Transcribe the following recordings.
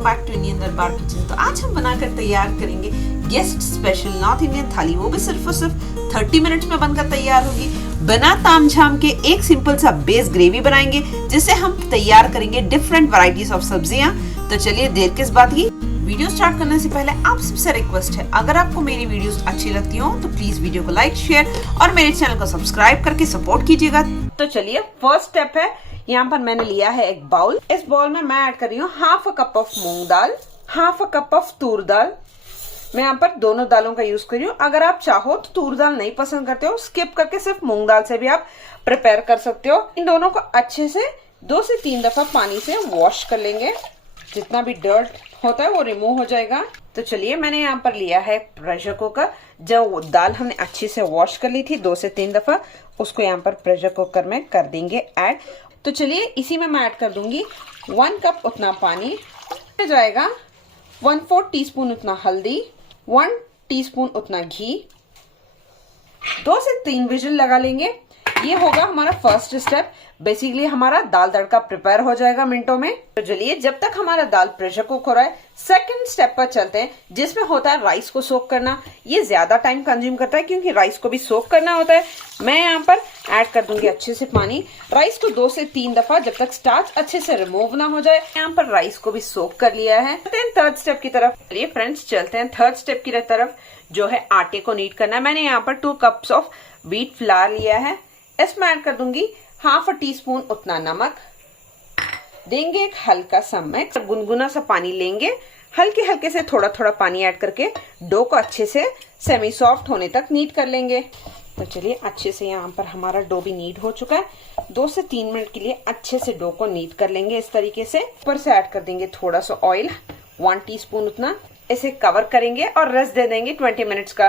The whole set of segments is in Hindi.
वेलकम बैक टू इंडियन दरबार किचन। तो आज हम बनाकर तैयार करेंगे गेस्ट स्पेशल नॉर्थ इंडियन थाली, वो भी सिर्फ और सिर्फ 30 मिनट्स में बनकर तैयार होगी। बिना तामझाम के एक सिंपल सा बेस ग्रेवी बनाएंगे जिससे हम तैयार करेंगे डिफरेंट वैरायटीज ऑफ सब्जियां। तो चलिए देर किस बात की, वीडियो स्टार्ट करने से पहले आप सबसे रिक्वेस्ट है, अगर आपको मेरी वीडियोस अच्छी लगती हो तो प्लीज वीडियो को लाइक, शेयर और मेरे चैनल को सब्सक्राइब करके सपोर्ट कीजिएगा। तो चलिए फर्स्ट स्टेप है, यहाँ पर मैंने लिया है एक बाउल। इस बाउल में मैं ऐड कर रही हूँ half a cup of moong dal, half a cup of toor dal. मैं यहाँ पर दोनों दालों का यूज कर रही हूँ। अगर आप चाहो तो तूर दाल नहीं पसंद करते हो, स्किप करके सिर्फ मूंग दाल से भी आप प्रिपेयर कर सकते हो। इन दोनों को अच्छे से 2 से 3 दफा पानी से वॉश कर लेंगे, जितना भी डर्ट होता है वो रिमूव हो जाएगा। तो चलिए मैंने यहाँ पर लिया है प्रेशर कुकर। जो दाल हमने अच्छे से वॉश कर ली थी 2 से 3 दफा, उसको यहाँ पर प्रेशर कुकर में कर देंगे ऐड। तो चलिए इसी में मैं ऐड कर दूंगी 1 कप उतना पानी, जाएगा 1/4 टीस्पून उतना हल्दी, 1 टीस्पून उतना घी। 2 से 3 विजिल लगा लेंगे। ये होगा हमारा फर्स्ट स्टेप। बेसिकली हमारा दाल तड़का प्रिपेयर हो जाएगा मिनटों में। तो चलिए जब तक हमारा दाल प्रेशर कुक हो रहा है, सेकंड स्टेप पर चलते हैं, जिसमें होता है राइस को सोक करना। ये ज्यादा टाइम कंज्यूम करता है क्योंकि राइस को भी सोक करना होता है। मैं यहाँ पर ऐड कर दूंगी अच्छे से पानी। राइस को 2 से 3 दफा, जब तक स्टार्च अच्छे से रिमूव ना हो जाए। यहाँ पर राइस को भी सोक कर लिया है। थर्ड स्टेप की तरफ चलिए फ्रेंड्स, चलते हैं थर्ड स्टेप की तरफ, जो है आटे को नीड करना है। मैंने यहाँ पर 2 कप्स ऑफ व्हीट फ्लावर लिया है। इसमें ऐड कर दूंगी हाफ अ टीस्पून उतना नमक, देंगे एक हल्का सा मिक्स, गुनगुना सा पानी लेंगे। हल्के हल्के से थोड़ा थोड़ा पानी ऐड करके डो को अच्छे से सेमी सॉफ्ट होने तक नीड कर लेंगे। तो चलिए अच्छे से यहाँ पर हमारा डो भी नीड हो चुका है। 2 से 3 मिनट के लिए अच्छे से डो को नीड कर लेंगे इस तरीके से। ऊपर से ऐड कर देंगे थोड़ा सा ऑयल, 1 टीस्पून उतना। इसे कवर करेंगे और रेस्ट दे देंगे 20 मिनट्स का।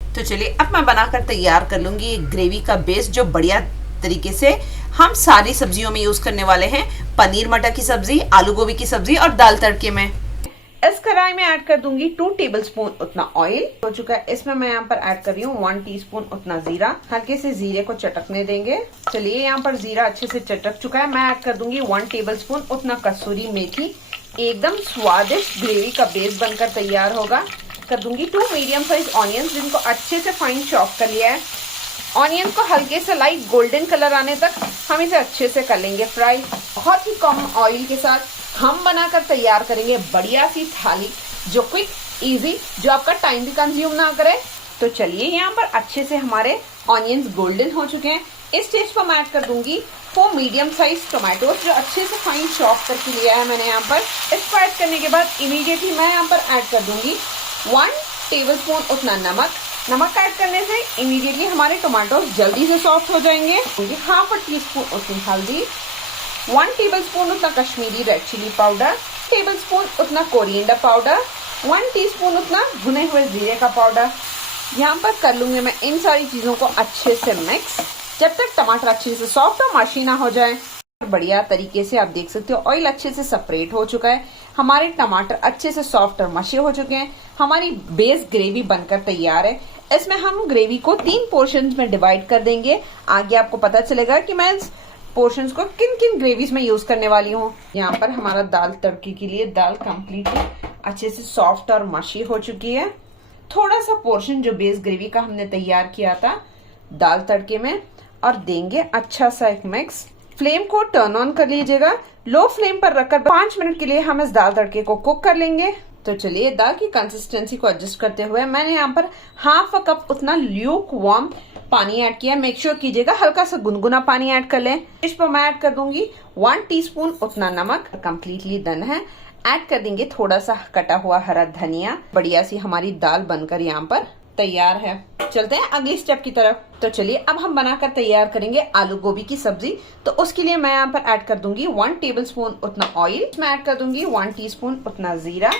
तो चलिए अब मैं बनाकर तैयार कर लूंगी ग्रेवी का बेस, जो बढ़िया तरीके से हम सारी सब्जियों में यूज करने वाले हैं। पनीर मटर की सब्जी, आलू गोभी की सब्जी और दाल तड़के में। इस कढ़ाई में ऐड कर दूंगी 2 टेबलस्पून उतना ऑयल हो चुका है। इसमें मैं यहाँ पर ऐड कर रही हूँ 1 टीस्पून उतना जीरा। हल्के से जीरे को चटकने देंगे। चलिए यहाँ पर जीरा अच्छे से चटक चुका है। मैं ऐड कर दूंगी 1 टेबलस्पून उतना कसूरी मेथी। एकदम स्वादिष्ट ग्रेवी का बेस बनकर तैयार होगा। कर दूंगी 2 मीडियम साइज ऑनियंस, जिनको अच्छे से फाइन चॉप कर लिया है। ऑनियन को हल्के से लाइट गोल्डन कलर आने तक हम इसे अच्छे से कर लेंगे फ्राई। बहुत ही कम ऑयल के साथ हम बनाकर तैयार करेंगे बढ़िया सी थाली, जो क्विक इजी, जो आपका टाइम भी कंज्यूम ना करे। तो चलिए यहाँ पर अच्छे से हमारे ऑनियंस गोल्डन हो चुके हैं। इस स्टेज पर मैं ऐड कर दूंगी 4 मीडियम साइज टोमेटोज, जो अच्छे से फाइन चॉप करके लिया है मैंने यहाँ पर। इसको ऐड करने के बाद इमीडिएटली मैं यहाँ पर ऐड कर दूंगी 1 टेबलस्पून उतना नमक। नमक ऐड करने से इमीडिएटली हमारे टोमेटोज जल्दी से सॉफ्ट हो जाएंगे। हाफ अ टीस्पून उतनी हल्दी, 1 टेबलस्पून उतना Kashmiri red chilli powder, tablespoon उतना कोरिएंडर पाउडर, 1 टीस्पून उतना भुने हुए जीरे का पाउडर। यहाँ पर कर लूंगी मैं इन सारी चीजों को अच्छे से मिक्स, जब तक टमाटर अच्छे से सॉफ्ट और मशी ना हो जाए। बढ़िया तरीके से आप देख सकते हो ऑयल अच्छे से सेपरेट हो चुका है। हमारे टमाटर अच्छे से सॉफ्ट और मशी हो चुके हैं। हमारी बेस ग्रेवी बनकर तैयार है। इसमें हम ग्रेवी को 3 पोर्शंस में डिवाइड कर देंगे। आगे आपको पता चलेगा कि मैं इस पोर्शंस को किन किन ग्रेवीज में यूज करने वाली हूँ। यहाँ पर हमारा दाल तड़के के लिए दाल कंप्लीटली अच्छे से सॉफ्ट और मशी हो चुकी है। थोड़ा सा पोर्शन जो बेस ग्रेवी का हमने तैयार किया था दाल तड़के में, और देंगे अच्छा सा एक मिक्स। फ्लेम को टर्न ऑन कर लीजिएगा। लो फ्लेम पर रखकर 5 मिनट के लिए हम इस दाल तड़के को कुक कर लेंगे। तो चलिए दाल की कंसिस्टेंसी को एडजस्ट करते हुए मैंने यहाँ पर हाफ अ कप उतना ल्यूक वार्म पानी ऐड किया। मेक श्योर कीजिएगा हल्का सा गुनगुना पानी ऐड कर लें। इस पर मैं ऐड कर दूंगी 1 टीस्पून उतना नमक। कंप्लीटली डन है। ऐड कर देंगे थोड़ा सा कटा हुआ हरा धनिया। बढ़िया सी हमारी दाल बनकर यहाँ पर तैयार है। चलते हैं अगली स्टेप की तरफ। तो चलिए अब हम बनाकर तैयार करेंगे आलू गोभी की सब्जी। तो उसके लिए मैं यहाँ पर ऐड कर दूंगी 1 टेबलस्पून उतना ऑयल। मैं ऐड कर दूंगी 1 टीस्पून उतना जीरा।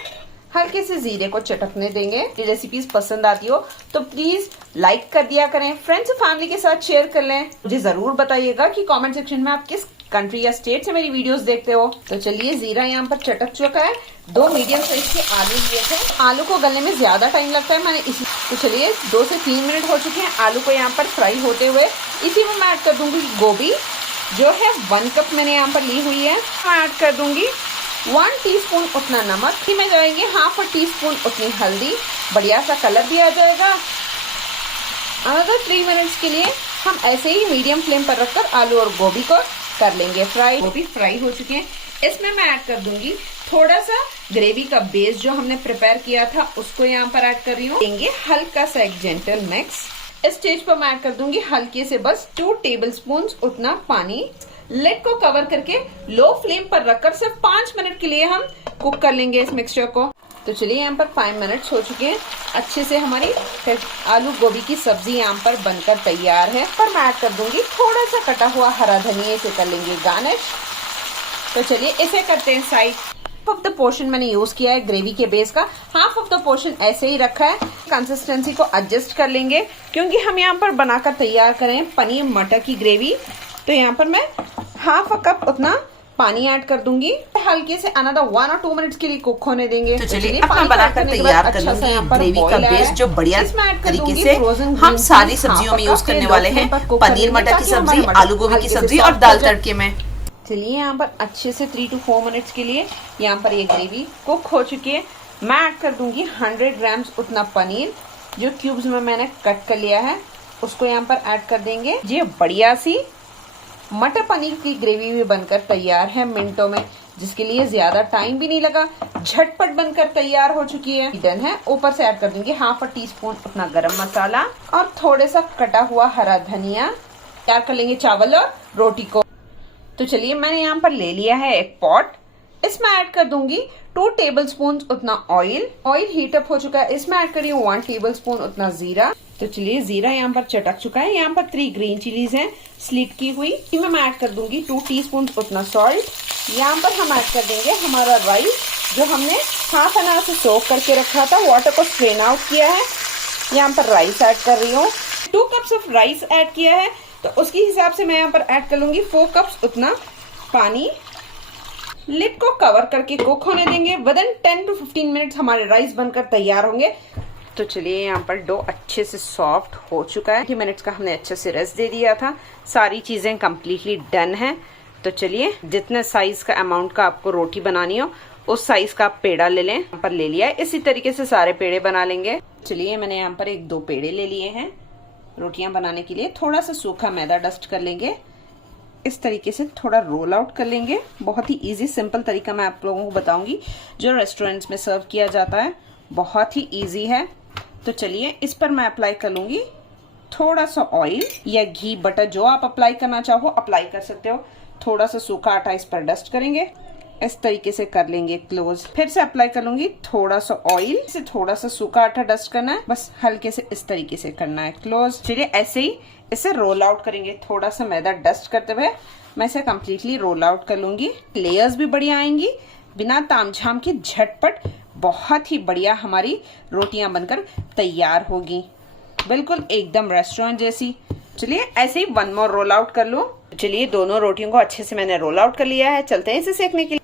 हल्के से जीरे को चटकने देंगे। ये रेसिपीज पसंद आती हो तो प्लीज लाइक कर दिया करें, फ्रेंड्स और फैमिली के साथ शेयर कर लें। मुझे जरूर बताइएगा कि कमेंट सेक्शन में आप किस कंट्री या स्टेट से मेरी वीडियोस देखते हो। तो चलिए जीरा यहाँ पर चटक चुका है। 2 मीडियम साइज के आलू लिए थे। आलू को गलने में ज्यादा टाइम लगता है, मैंने इसी। तो चलिए 2 से 3 मिनट हो चुके हैं आलू को यहाँ पर फ्राई होते हुए। इसी में मैं ऐड कर दूंगी गोभी, जो है 1 कप मैंने यहाँ पर ली हुई है। मैं ऐड कर दूंगी 1 टीस्पून उतना नमक, में जाएंगे हाफ टीस्पून उतनी हल्दी, बढ़िया सा कलर भी आ जाएगा। अनदर 3 मिनट्स के लिए हम ऐसे ही मीडियम फ्लेम पर रखकर आलू और गोभी को कर लेंगे फ्राई। गोभी फ्राई हो चुके हैं। इसमें मैं ऐड कर दूंगी थोड़ा सा ग्रेवी का बेस जो हमने प्रिपेयर किया था, उसको यहाँ पर ऐड कर रही हूँ। देंगे हल्का सा एक जेंटल मिक्स। इस स्टेज पर मैं ऐड कर दूंगी हल्के से बस 2 टेबलस्पून उतना पानी। लिड को कवर करके लो फ्लेम पर रखकर सिर्फ 5 मिनट के लिए हम कुक कर लेंगे इस मिक्सचर को। तो चलिए यहाँ पर 5 मिनट्स हो चुके हैं। अच्छे से हमारी आलू गोभी की सब्जी यहाँ पर बनकर तैयार है। पर मैं ऐड कर दूंगी थोड़ा सा कटा हुआ हरा धनिया से कर लेंगे गार्निश। तो चलिए इसे करते हैं side. Half of the portion मैंने यूज किया है ग्रेवी के बेस का, हाफ ऑफ द पोर्शन ऐसे ही रखा है। कंसिस्टेंसी को एडजस्ट कर लेंगे क्योंकि हम यहाँ पर बनाकर तैयार करें पनीर मटर की ग्रेवी। तो यहाँ पर मैं हाफ अ कप उतना पानी ऐड कर दूंगी। हल्के से अनदर 1 और 2 मिनट्स के लिए कुक होने देंगे। तो चलिए अब मैं बनाकर तैयार कर लूंगी ग्रेवी का बेस जो बढ़िया तरीके से हम सारी सब्जियों में यूज करने वाले हैं। पनीर मटर की सब्जी, आलू गोभी की सब्जी और दाल तड़के में। चलिए यहाँ पर अच्छे से 3 to 4 मिनट्स के लिए यहाँ पर ये ग्रेवी कुक हो चुकी है। मैं ऐड कर दूंगी 100 ग्राम्स उतना पनीर जो क्यूब्स में मैंने कट कर लिया है, उसको यहाँ पर ऐड कर देंगे। ये बढ़िया सी मटर पनीर की ग्रेवी भी बनकर तैयार है मिनटों में, जिसके लिए ज्यादा टाइम भी नहीं लगा, झटपट बनकर तैयार हो चुकी है। डन है। ऊपर से ऐड कर दूंगी हाफ टीस्पून उतना गरम मसाला और थोड़े सा कटा हुआ हरा धनिया। तैयार कर लेंगे चावल और रोटी को। तो चलिए मैंने यहाँ पर ले लिया है एक पॉट। इसमें ऐड कर दूंगी 2 टेबलस्पून उतना ऑयल। ऑयल हीट अप हो चुका है। इसमें ऐड करी 1 टेबलस्पून उतना जीरा। तो चलिए जीरा यहाँ पर चटक चुका है। यहाँ पर 3 ग्रीन चिलीज हैं स्लिट की हुई। इनमें मैं ऐड कर दूंगी 2 टीस्पून उतना सॉल्ट। यहाँ पर हम ऐड कर देंगे हमारा राइस जो हमने हाफ एन आवर से सोक करके रखा था, वाटर को स्ट्रेन आउट किया है। यहाँ पर राइस ऐड कर रही हूँ। 2 कप्स ऑफ राइस ऐड किया है तो उसके हिसाब से मैं यहाँ पर ऐड कर लूंगी 4 कप्स उतना पानी। लिड को कवर करके कुक होने देंगे। विदिन 10 to 15 मिनट्स हमारे राइस बनकर तैयार होंगे। तो चलिए यहाँ पर डो अच्छे से सॉफ्ट हो चुका है। 20 मिनट्स का हमने अच्छे से रेस्ट दे दिया था। सारी चीजें कंप्लीटली डन है। तो चलिए जितने साइज का अमाउंट का आपको रोटी बनानी हो उस साइज का आप पेड़ा ले लें। यहाँ पर ले लिया है। इसी तरीके से सारे पेड़े बना लेंगे। चलिए मैंने यहाँ पर 1-2 पेड़े ले लिए हैं रोटियां बनाने के लिए। थोड़ा सा सूखा मैदा डस्ट कर लेंगे। इस तरीके से थोड़ा रोल आउट कर लेंगे। बहुत ही इजी सिंपल तरीका मैं आप लोगों को बताऊंगी जो रेस्टोरेंट्स में सर्व किया जाता है। बहुत ही इजी है। तो चलिए इस पर मैं अप्लाई कर लूंगी थोड़ा सा ऑयल या घी, बटर जो आप अप्लाई करना चाहो अप्लाई कर सकते हो। थोड़ा सा सूखा आटा इस पर डस्ट करेंगे। इस तरीके से कर लेंगे क्लोज। फिर से अप्लाई कर लूंगी थोड़ा सा ऑयल से, थोड़ा सा सूखा आटा डस्ट करना है, बस हल्के से इस तरीके से करना है क्लोज। चलिए ऐसे ही इसे रोल आउट करेंगे। थोड़ा सा मैदा डस्ट करते हुए मैं इसे कम्प्लीटली रोल आउट कर लूंगी। लेयर्स भी बढ़िया आएंगी बिना तामझाम के। झटपट बहुत ही बढ़िया हमारी रोटियां बनकर तैयार होगी, बिल्कुल एकदम रेस्टोरेंट जैसी। चलिए ऐसे ही 1 मोर रोल आउट कर लो। चलिए दोनों रोटियों को अच्छे से मैंने रोल आउट कर लिया है। चलते हैं इसे सेकने के लिए।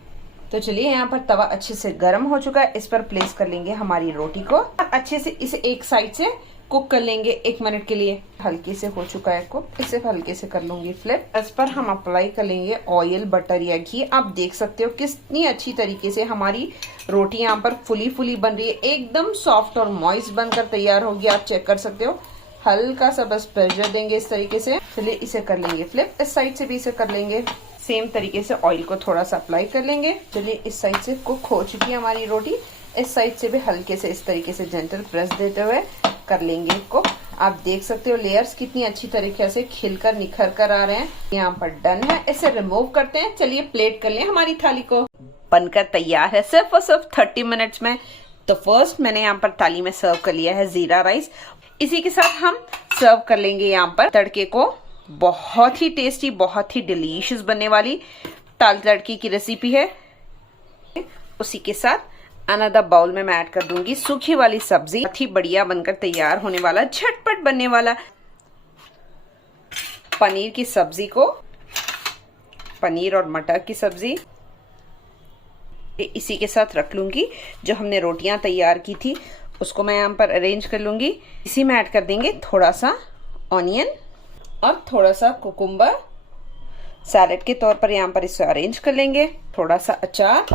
तो चलिए यहाँ पर तवा अच्छे से गर्म हो चुका है। इस पर प्लेस कर लेंगे हमारी रोटी को। अच्छे से इसे एक साइड से कुक कर लेंगे 1 मिनट के लिए। हल्के से हो चुका है कुक। इसे हल्के से कर लूंगी फ्लिप। इस पर हम अप्लाई कर लेंगे ऑयल, बटर या घी। आप देख सकते हो कितनी अच्छी तरीके से हमारी रोटी यहाँ पर फुली बन रही है। एकदम सॉफ्ट और मॉइस्ट बनकर तैयार होगी। आप चेक कर सकते हो। हल्का सा बस प्रेशर देंगे इस तरीके से। चलिए इसे कर लेंगे फ्लिप। इस साइड से भी इसे कर लेंगे। सेम तरीके से ऑयल को थोड़ा सा अप्लाई कर लेंगे। चलिए इस साइड से कुक हो चुकी है हमारी रोटी। इस साइड से भी हल्के से इस तरीके से जेंटल प्रेस देते हुए कर लेंगे कुक। आप देख सकते हो लेयर्स कितनी अच्छी तरीके से खिलकर निखर कर आ रहे हैं। यहाँ पर डन है। इसे रिमूव करते हैं। चलिए प्लेट कर लें हमारी थाली को। बनकर तैयार है सिर्फ और सिर्फ 30 मिनट्स में। तो फर्स्ट मैंने यहाँ पर थाली में सर्व कर लिया है जीरा राइस। इसी के साथ हम सर्व कर लेंगे यहाँ पर तड़के को। बहुत ही टेस्टी, बहुत ही डिलीशियस बनने वाली दाल तड़के की रेसिपी है। उसी के साथ अनदर बाउल में मैं ऐड कर दूंगी सूखी वाली सब्जी। बहुत ही बढ़िया बनकर तैयार होने वाला, झटपट बनने वाला पनीर की सब्जी को, पनीर और मटर की सब्जी इसी के साथ रख लूंगी। जो हमने रोटियां तैयार की थी उसको मैं यहाँ पर अरेंज कर लूंगी। इसी में ऐड कर देंगे थोड़ा सा ऑनियन और थोड़ा सा कुकुम्बर। सैलेड के तौर पर यहाँ पर इसे अरेंज कर लेंगे। थोड़ा सा अचार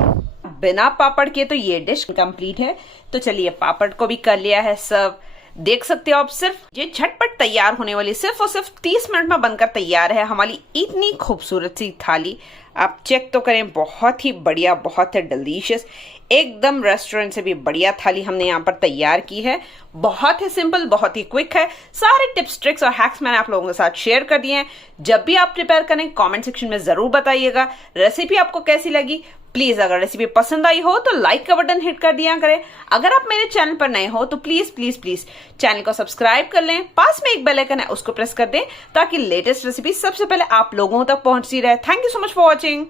बिना पापड़ के तो ये डिश कंप्लीट है। तो चलिए पापड़ को भी कर लिया है सर्व। देख सकते हो आप, सिर्फ ये झटपट तैयार होने वाली सिर्फ और सिर्फ 30 मिनट में बनकर तैयार है हमारी इतनी खूबसूरत सी थाली। आप चेक तो करें, बहुत ही बढ़िया, बहुत ही डिलीशियस, एकदम रेस्टोरेंट से भी बढ़िया थाली हमने यहाँ पर तैयार की है। बहुत ही सिंपल, बहुत ही क्विक है। सारे टिप्स ट्रिक्स और हैक्स मैंने आप लोगों के साथ शेयर कर दिए हैं। जब भी आप प्रिपेयर करें कमेंट सेक्शन में जरूर बताइएगा रेसिपी आपको कैसी लगी। प्लीज अगर रेसिपी पसंद आई हो तो लाइक का बटन हिट कर दिया करें। अगर आप मेरे चैनल पर नए हो तो प्लीज प्लीज प्लीज चैनल को सब्सक्राइब कर लें। पास में एक बेल आइकन है, उसको प्रेस कर दें ताकि लेटेस्ट रेसिपी सबसे पहले आप लोगों तक पहुंचती रहे। Thank you so much for watching.